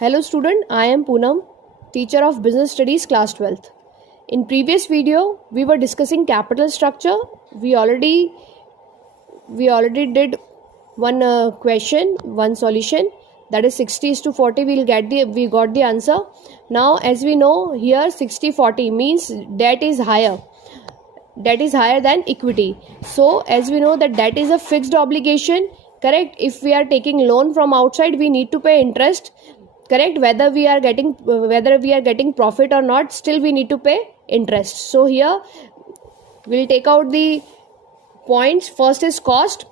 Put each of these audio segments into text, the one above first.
Hello student, I am Poonam, teacher of Business Studies class 12th. In previous video, we were discussing capital structure. We already did one question, one solution, that is 60:40. We got the answer. Now as we know here 60:40 means debt is higher. Debt is higher than equity. So as we know that debt is a fixed obligation, correct? If we are taking loan from outside, we need to pay interest, correct? Whether we are getting profit or not, still we need to pay interest. So here we'll take out the points. First is cost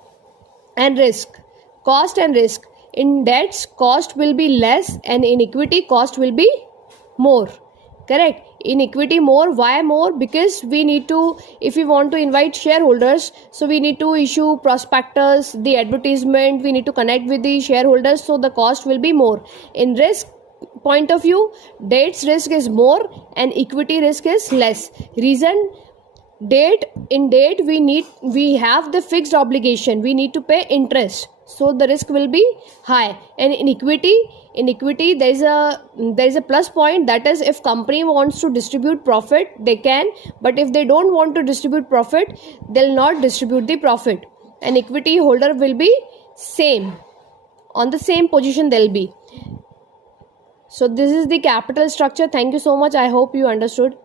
and risk. Cost and risk. In debts, cost will be less, and in equity, cost will be more, correct? In equity more. Why more? Because we need to, if we want to invite shareholders, so we need to issue prospectus, the advertisement, we need to connect with the shareholders, so the cost will be more. In risk point of view, debts risk is more and equity risk is less. Reason, in debt we have the fixed obligation, we need to pay interest, so the risk will be high. And in equity there is a plus point, that is if company wants to distribute profit, they can, but if they don't want to distribute profit, they'll not distribute the profit, and equity holder will be same, on the same position they'll be. So this is the capital structure. Thank you so much. I hope you understood.